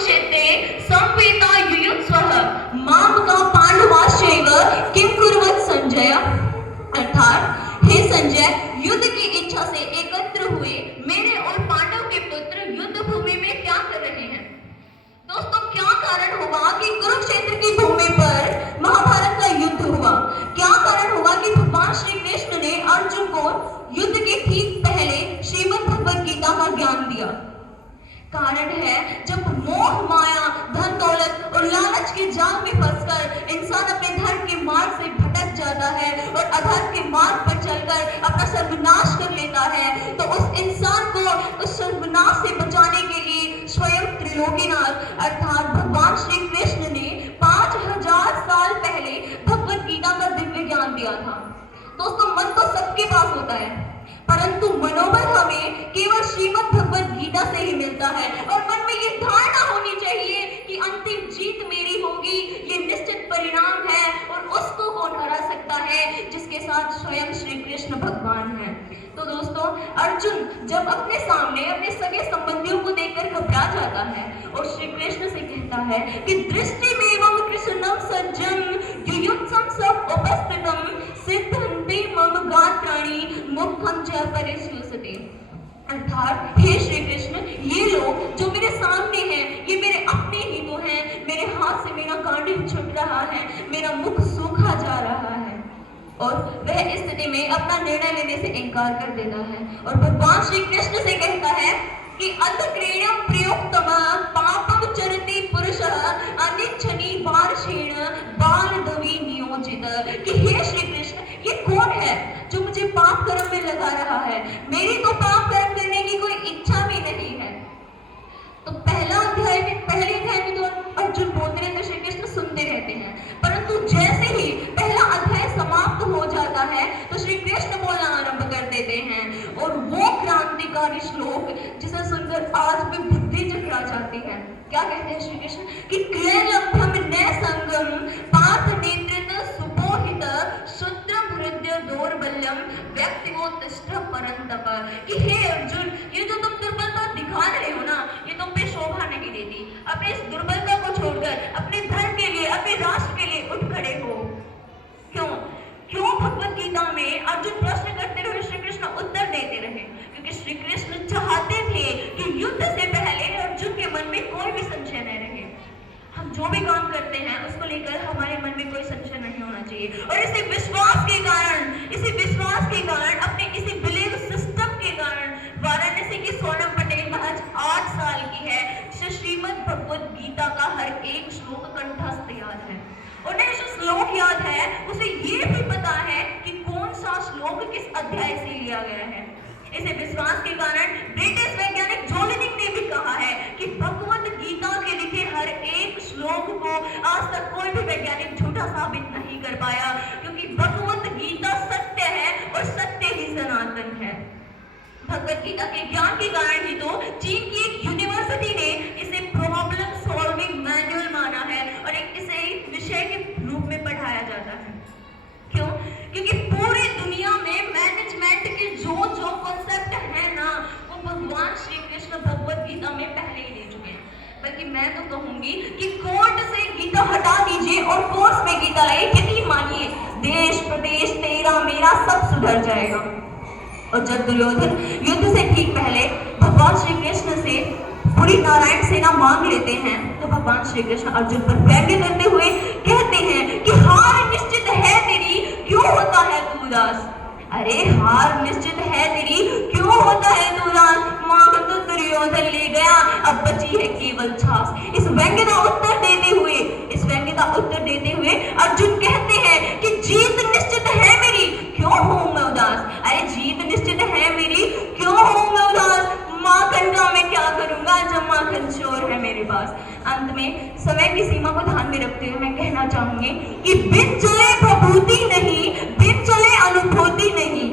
कुरुक्षेत्रे संवेता युयुत्सवः मामका पांडवाश्चैव किं कुर्वत् संजय। अर्थात हे संजय, युद्ध की इच्छा से एकत्र हुए मेरे और पांडव के पुत्र युद्ध भूमि में क्या कर रहे हैं। दोस्तों, क्या कारण होगा कि कुरुक्षेत्र की भूमि पर महाभारत का युद्ध हुआ? क्या कारण होगा कि भगवान श्री कृष्ण ने अर्जुन को युद्ध के ठीक पहले श्रीमद् भगवद गीता का ज्ञान दिया? कारण है, जब मोह माया धन दौलत और लालच के जाल में फंसकर इंसान अपने धर्म के मार्ग से भटक जाता है और अधर्म के मार्ग पर चलकर अपना सर्वनाश कर लेता है, तो उस इंसान को उस सर्वनाश से बचाने के लिए स्वयं त्रिलोकीनाथ अर्थात भगवान श्री कृष्ण ने 5000 साल पहले भगवद गीता का दिव्य ज्ञान दिया था। दोस्तों, मन तो सबके पास होता है, परंतु मनोबल हमें केवल श्रीमद् भगवद गीता से ही मिलता है। और मन में ये धारणा होनी चाहिए कि अंतिम जीत मेरी होगी, ये निश्चित परिणाम है और उसको कौन हरा सकता है जिसके साथ स्वयं श्री कृष्ण भगवान हैं। तो दोस्तों, अर्जुन जब अपने सामने अपने सगे संबंधियों को देखकर घबरा जाता है और श्री कृष्ण से कहता है कि दृष्टिमेवं कृष्णं सज्जं युयुत्सं सब उपस्थितं सिद्धन्ते मम गात्राणि मुखं च परिशुष्यते। अर्थात हे श्री कृष्ण, ये लोग जो मेरे सामने हैं ये मेरे अपने ही तो हैं, मेरे हाथ से मेरा गांडीव छूट रहा है, मेरा मुख सूखा जा रहा है। और वह इस स्थिति में अपना निर्णय लेने से इनकार कर देता है और भगवान श्री कृष्ण से कहता है कि अन्तक्रियं प्रयोक्तम पापम चरति पुरुषः अनिच्छनि वार्षेण बालधवी नियोजित। कि हे श्री कृष्ण, ये कौन है जो मुझे पाप कर्म में लगा रहा है? मेरी तो पाप कर्म करने की कोई इच्छा भी नहीं है। तो पहले अध्याय में तो अर्जुन बोलते रहते, श्री कृष्ण सुनते रहते हैं, परंतु जैसे ही पहला अध्याय समाप्त हो जाता है तो श्री कृष्ण बोलना आरंभ कर देते हैं और वो क्रांतिकारी श्लोक जिसे सुनकर आज भी बुद्धि चकरा जाती है। क्या कहते हैं श्री कृष्ण कि क्लेलभ्यम नैसंगम पार्थ नेत्रित सुपोहित शूद्रम हृदय दौर्बल्यम व्यक्तिगोत्तिष्ठ परंतप। कि हे अर्जुन, ये जो तुम दुर्बलता दिखा रहे हो ना, ये तुम पे शोभा नहीं देती। अपने इस दुर्बलता को छोड़कर अपने धर्म के लिए, अपने राष्ट्र के लिए उठ खड़े हो। क्यों भगवद गीता में अर्जुन प्रश्न करते रहे, श्री कृष्ण उत्तर देते रहे? क्योंकि श्री कृष्ण चाहते थे कि युद्ध से पहले अर्जुन के मन में कोई भी संशय न रहे। हम जो भी काम करते हैं उसको लेकर हमारे मन में कोई संशय नहीं होना चाहिए। और इसी विश्वास के कारण अपने इसी बिलीव सिस्टम के कारण वाराणसी की सोनम पटेल महज 8 साल की है, श्रीमद् भगवद गीता का हर एक श्लोक कंठस्थ याद है। उन्हें जो श्लोक याद है उसे ये भी पता है कि कौन सा श्लोक किस अध्याय से लिया गया है। इसे विश्वास के कारण ब्रिटिश वैज्ञानिक जोलिनिंग ने भी कहा है कि भगवद गीता के लिखे हर एक श्लोक को आज तक कोई भी वैज्ञानिक झूठा साबित नहीं कर पाया, क्योंकि भगवद गीता सत्य है और सत्य ही सनातन है। भगवद गीता के ज्ञान के कारण ही तो चीन की एक यूनिवर्सिटी ने इसे प्रॉब्लम सॉल्विंग मैनुअल माना है और इसे एक विषय के रूप में पढ़ाया जाता है। क्यों? क्योंकि पूरी दुनिया में मैनेजमेंट के जो कॉन्सेप्ट है ना, वो भगवान श्री कृष्ण भगवद गीता में पहले ही दे चुके हैं। बल्कि मैं तो कहूंगी कि कोर्ट से गीता हटा दीजिए और कोर्स में गीता लाइए। यकीन मानिए, देश प्रदेश तेरा मेरा सब सुधर जाएगा। और जब दुर्योधन युद्ध से ठीक पहले भगवान श्री कृष्ण से पूरी नारायण सेना मांग लेते हैं, तो भगवान श्री कृष्ण अर्जुन पर व्यंग्य करते हुए कहते हैं कि हार निश्चित है तेरी, क्यों होता है तू उदास? अरे हार निश्चित है तेरी, क्यों होता है तू उदास? मांग तो दुर्योधन ले गया, अब बची है केवल छास। इस व्यंग्य का उत्तर देते हुए अर्जुन कहते हैं कि जीत निश्चित है मेरी, क्यों हूं मैं उदास? अरे जीत निश्चित है मेरी, क्यों हूं मैं उदास? माखन का मैं क्या करूंगा जब माखन चोर है मेरे पास। अंत में समय की सीमा को ध्यान में रखते हुए मैं कहना चाहूंगी कि बिन चले प्रभूति नहीं, बिन चले अनुभूति नहीं,